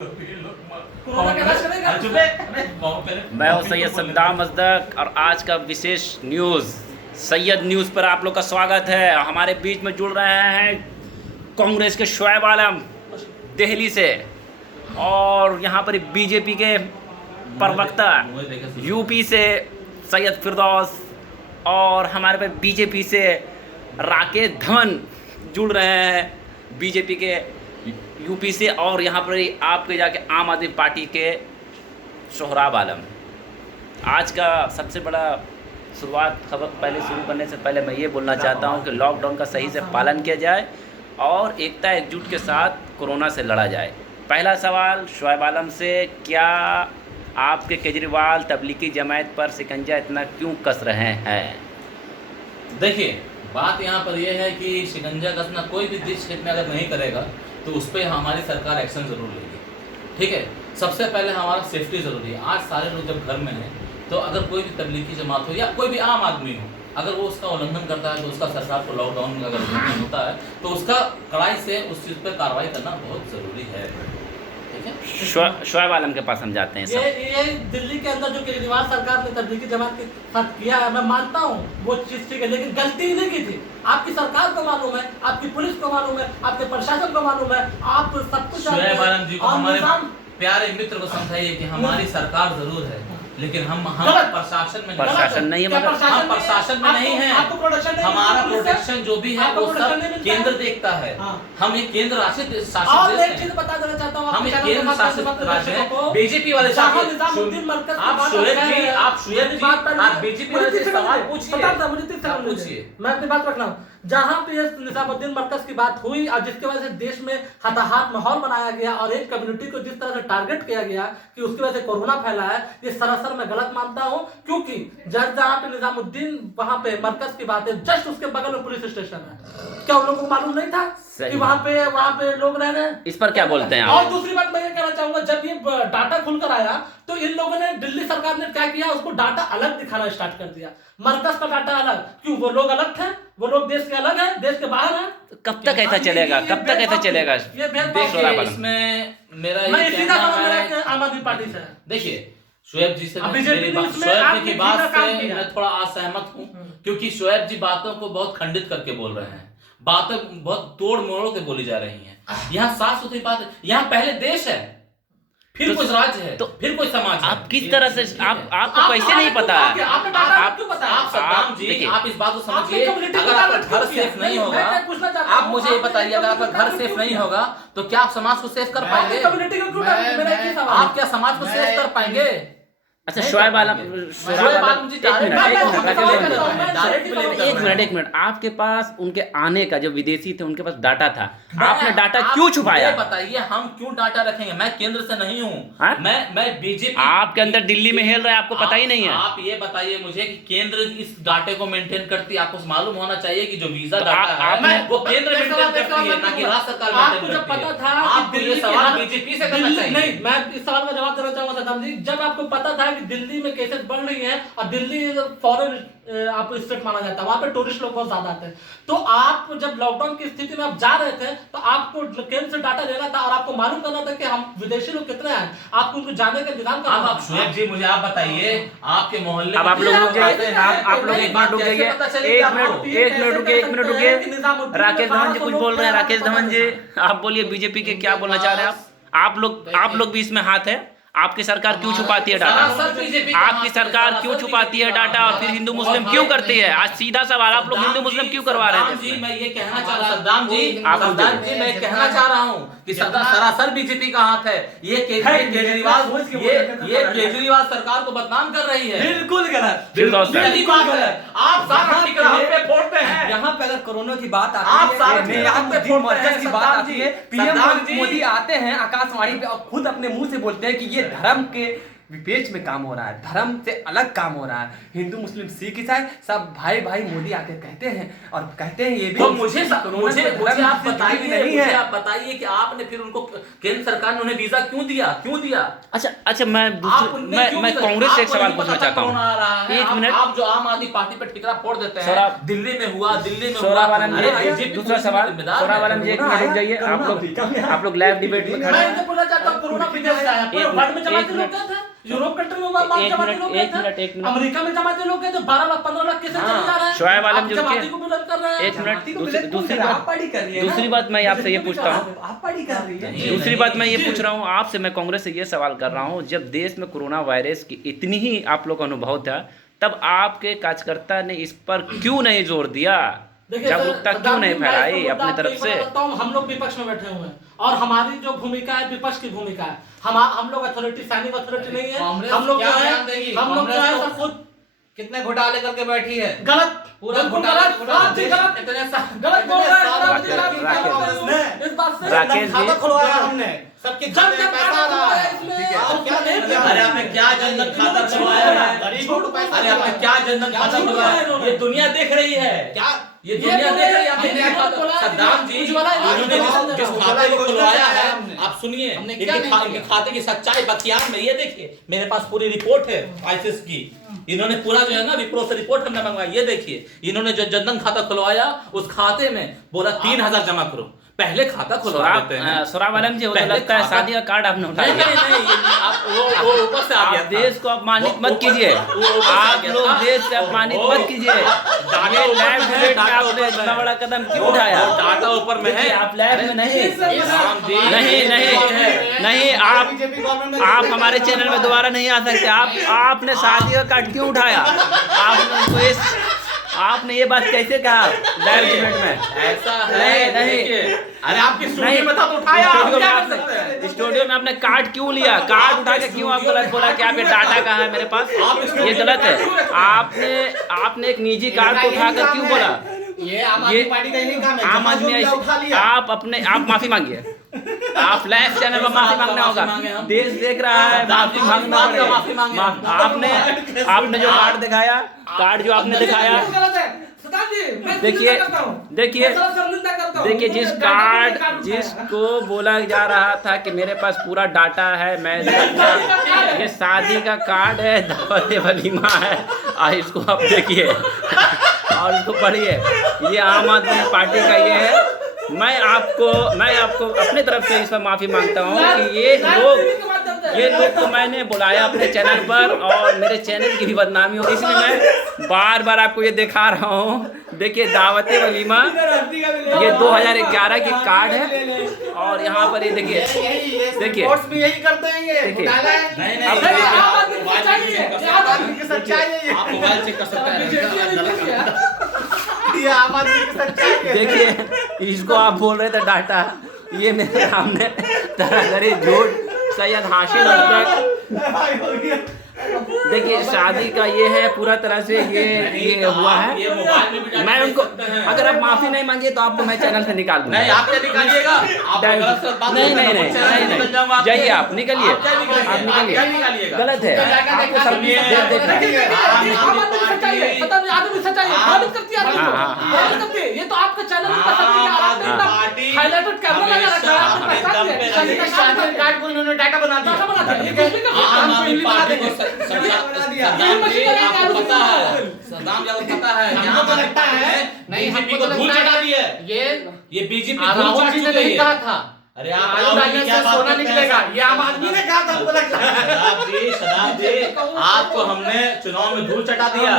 मैं हूं सैयद सद्दाम अज़दक और आज का विशेष न्यूज़ सैयद न्यूज़ पर आप लोग का स्वागत है। हमारे बीच में जुड़ रहे हैं कांग्रेस के शुएब आलम दिल्ली से और यहाँ पर बीजेपी के प्रवक्ता यूपी से सैयद फिरदौस और हमारे पे बीजेपी से राकेश धवन जुड़ रहे हैं बीजेपी के यूपी से और यहाँ पर आपके जाके आम आदमी पार्टी के सोहराब आलम। आज का सबसे बड़ा शुरुआत खबर पहले शुरू करने से पहले मैं ये बोलना चाहता हूँ कि लॉकडाउन का सही से पालन किया जाए और एकता एकजुट के साथ कोरोना से लड़ा जाए। पहला सवाल शुएब आलम से, क्या आपके केजरीवाल तबलीगी जमात पर शिकंजा इतना क्यों कस रहे हैं? देखिए, बात यहाँ पर यह है कि शिकंजा कसना कोई भी देश हित में अगर नहीं करेगा तो उस पर हमारी सरकार एक्शन ज़रूर लेगी। ठीक है, सबसे पहले हमारा सेफ्टी ज़रूरी है। आज सारे लोग जब घर में हैं तो अगर कोई भी तबलीगी जमात हो या कोई भी आम आदमी हो, अगर वो उसका उल्लंघन करता है तो उसका सरकार को लॉकडाउन में अगर उल्लंघन होता है तो उसका कड़ाई से उस चीज़ पर कार्रवाई करना बहुत ज़रूरी है। शुएब आलम के पास हम जाते हैं। ये दिल्ली के अंदर जो केजरीवाल सरकार ने तबलीगी जमात के साथ किया है, मैं मानता हूँ वो चीज ठीक है, लेकिन गलती नहीं की थी। आपकी सरकार को मालूम है, आपकी पुलिस को मालूम है, आपके प्रशासन को मालूम है, आप सब कुछ शुएब आलम जी को हमारे प्यारे मित्र को समझाइए कि हमारी सरकार जरूर है लेकिन हम प्रशासन में नहीं है, हम प्रशासन में नहीं है। हमारा प्रोटेक्शन जो भी है वो सब केंद्र देखता है। हम एक केंद्र शासित देश हैं। बता देना चाहता हूँ, हम एक केंद्र शासित राज्य हैं। बीजेपी वाले आप बीजेपी वाले से सवाल पूछिए। मैं अपनी बात रख रहा हूँ। जहाँ पे निजामुद्दीन मरकज की बात हुई और जिसकी वजह से देश में हताहत माहौल बनाया गया और एक कम्युनिटी को जिस तरह से टारगेट किया गया कि उसकी वजह से कोरोना फैला है, ये सरासर मैं गलत मानता हूँ। क्योंकि जहाँ पे निजामुद्दीन वहाँ पे मरकज की बात है, जस्ट उसके बगल में पुलिस स्टेशन है। क्या उन लोगों को मालूम नहीं था कि वहाँ पे लोग रह रहे हैं? इस पर क्या बोलते हैं? और दूसरी बात मैं ये कहना चाहूंगा, जब ये डाटा खुलकर आया तो इन लोगों ने, दिल्ली सरकार ने क्या किया, उसको डाटा अलग दिखाना स्टार्ट कर दिया। मरकज का डाटा अलग, क्यों? वो लोग अलग थे, वो लोग देश के अलग हैं, देश के बाहर हैं। कब तक ऐसा चलेगा? कब तक ऐसा चलेगा? देखिए, इसमें मेरा ये कहना है आम आदमी पार्टी से, देखिए शुएब जी से शुएब जी की बात से मैं थोड़ा असहमत हूँ क्योंकि शुएब जी बातों को बहुत खंडित करके बोल रहे हैं। बातें बहुत तोड़ मोड़ के बोली जा रही हैं। यहाँ साफ सुथरी बात है, यहाँ पहले देश है, फिर कुछ राज्य है, तो फिर कोई समाज है। आप किस तरह से आपको कैसे नहीं पता? आप सद्दाम जी, आप इस बात को समझिए, अगर आपका घर सेफ नहीं होगा, आप मुझे ये बताइए, अगर आपका घर सेफ नहीं होगा तो क्या आप समाज को सेफ कर पाएंगे? आप क्या समाज को सेफ कर पाएंगे? अच्छा, शुएब आलम जी, एक मिनट, आपके पास उनके आने का, जो विदेशी थे उनके पास डाटा था, आपने डाटा क्यों छुपाया? बताइए, हम क्यों डाटा रखेंगे? मैं केंद्र से नहीं हूँ, मैं बीजेपी। आपके अंदर दिल्ली में हिल रहा है, आपको पता ही नहीं है। आप ये बताइए मुझे कि केंद्र इस डाटे को मेंटेन करती है। आपको मालूम होना चाहिए कि जो वीजा डाटा है वो केंद्र मेंटेन करती है, ना कि राज्य सरकार मेंटेन करती है। पता था आपको ये सवाल बीजेपी से करना चाहिए। नहीं, मैं इस सवाल का जवाब देना चाहूंगा सद्दाम जी। जब आपको पता था कि दिल्ली में केसेस बढ़ रही हैं और दिल्ली फॉरेन आप स्टेट माना जाता है, वहां पे टूरिस्ट लोग बहुत ज्यादा आते हैं, तो आप जब लॉकडाउन की स्थिति में आप जा रहे थे तो आपको केंद्र से डाटा लेना था और आपको मालूम करना था कि हम विदेशी लोग कितने हैं, आपको उनको जाने का निदान करना था। आप शुएब जी, मुझे आप बताइए, आपके मोहल्ले अब आप लोग एक मिनट रुक जाइए, एक मिनट रुकिए। राकेश धवन जी कुछ बोल रहे हैं। राकेश धवन जी, आप बोलिए, बीजेपी के क्या बोलना चाह रहे हैं आप लोग भी इसमें हाथ है। आपकी सरकार क्यों छुपाती है डाटा? आपकी सरकार क्यों छुपाती है डाटा और फिर हिंदू मुस्लिम क्यों करती है? आज सीधा सवाल, आप लोग हिंदू मुस्लिम क्यों करवा रहे थे? मैं ये कहना चाह रहा हूँ सद्दाम जी, मैं कहना चाह रहा हूँ कि सरासर बीजेपी का हाथ है। ये केजरीवाल सरकार को बदनाम कर रही है। बिल्कुल गलत, आप फोड़ते हैं। यहाँ पे अगर कोरोना की बात आती है, मरकज की बात आती है, पीएम मोदी आते हैं आकाशवाणी पे और खुद अपने मुंह से बोलते हैं कि ये धर्म के विपेच में काम हो रहा है, धर्म से अलग काम हो रहा है। हिंदू मुस्लिम सिख ईसाई सब भाई भाई मोदी आके कहते हैं और कहते हैं ये भी तो मुझे आप नहीं बताइए कि आपने फिर उनको केंद्र सरकार ने उन्हें वीजा क्यों दिया? अच्छा मैं कांग्रेस से एक सवाल पूछना चाहता हूँ। एक मिनट, आप जो आम आदमी पार्टी पे टिकरा फोड़ देते हैं, दिल्ली में हुआ सौरावालम जी एक मिनट रुक जाइए। आप लोग लाइव डिबेट में खड़े मैं हैं। इनसे बोलना चाहता हूँ, कोरोना फिर कैसे आया? पूरे वर्ल्ड में जमाते लोग गए थे, यूरोप कंट्री में जमाते लोग गए थे, अमेरिका में जमाते लोग गए थे, 12 लाख 15 लाख कैसे चले जा रहे हैं? शोएब आलम जी जमाती को विरोध कर रहे हैं। एक मिनट, दूसरी बात मैं आपसे ये पूछता हूँ, दूसरी बात मैं ये पूछ रहा हूँ आपसे, मैं कांग्रेस से ये सवाल कर रहा हूँ, जब देश में कोरोना वायरस की इतनी ही आप लोग का अनुभव था, तब आपके कार्यकर्ता ने इस पर क्यों नहीं जोर दिया? जागरूकता क्यों नहीं फैलाई अपनी तरफ से? हम लोग विपक्ष में बैठे हुए हैं और हमारी जो भूमिका है विपक्ष की भूमिका है। हम लोग अथॉरिटी, सैनिक अथॉरिटी नहीं है। हम लोग जो है सब खुद कितने घोटाले करके बैठी है, गलत, पूरा घोटाला गलत बोल रहे हैं। इस बात से राकेश जी, खुलवाया हमने, सबके खाते में पैसा आ रहा है, ठीक है? अरे आपने क्या जनधन खाता खुलवाया है? अरे आपने क्या जनधन खाता खुलवाया है? ये दुनिया देख रही है, क्या ये दुनिया देख रही है? आपने सद्दाम जी इन्होंने जिस खाते को खुलवाया है, आप सुनिए इनके खाते की सच्चाई बखियार में, ये देखिए मेरे पास पूरी रिपोर्ट है आईसीएस की। इन्होंने पूरा जो है ना विप्रो से रिपोर्ट हमने मंगवाई, ये देखिए इन्होंने जो जनधन खाता खुलवाया उस खाते में बोला 3000 जमा करो, पहले खाता खुलवा देते हैं। सौराब आलम जी, वो तो लगता है शादी का कार्ड आपने उठा लिया। नहीं, आप वो ऊपर से आ गया। आप देश को अपमानित मत कीजिए, आप लोग देश से अपमानित मत कीजिए। ये लाइव डिबेट में आपने इतना बड़ा कदम क्यों उठाया? डाटा ऊपर में है, आप लाइव में नहीं, आप हमारे चैनल में दोबारा नहीं आ सकते। आपने शादी का कार्ड क्यों उठाया? आपने ये बात कैसे कहा लाइव डिबेट में? ऐसा है नहीं, अरे आपकी स्टूडियो में था तो उठाया, स्टूडियो में आपने कार्ड क्यों लिया? कार्ड उठा के क्यों आप गलत बोला कि आप ये डाटा कहाँ है मेरे पास? ये गलत है। आपने एक निजी कार्ड को उठाकर क्यों बोला? ये आम आदमी पार्टी का ही काम है। आम आदमी आप माफी मांगिए, आप लाइव चैनल पर माफी मांगना होगा, देश देख रहा है, माफी मांगना पड़ेगा। आपने जो कार्ड दिखाया, जो आपने दिखाया, देखिए जिसको बोला जा रहा था कि मेरे पास पूरा डाटा है, मैं ये शादी का कार्ड है, दावत वलीमा है, और इसको आप देखिए और इसको पढ़िए, ये आम आदमी पार्टी का ये है। मैं आपको अपने तरफ से इस पर माफी मांगता हूँ कि ये लोग को मैंने बुलाया अपने चैनल पर और मेरे चैनल की भी बदनामी हो, इसलिए मैं बार बार आपको ये दिखा रहा हूँ। देखिए दावत वलीमा, ये 2011 की कार्ड है और यहाँ पर ये देखिए यही करते हैं ये, देखिए आप मोबाइल चेक कर सकते हैं। देखिए इसको आप बोल रहे थे डाटा, ये मेरे सामने तरह झूठ सैयद हाशिम अजरक। देखिए शादी का ये है, पूरा तरह से ये हुआ है। मैं उनको, अगर आप माफी नहीं मांगिए तो आपको मैं चैनल से निकाल दूंगा। नहीं, आप क्या निकालिएगा? नहीं, जाइए आप निकलिए, गलत है। आपको सब ये तो आपका चैनल डाटा बना दिया। सद्दाम जी को पता है, यहाँ पर लगता है नहीं, बीजेपी को धूल चटा दी है। ये बीजेपी राहुल जी ने नहीं कहा था। अरे आप सोना निकलेगा, ये आम आदमी ने कहा था। शदाब जी, आपको हमने चुनाव में धूल चटा दिया।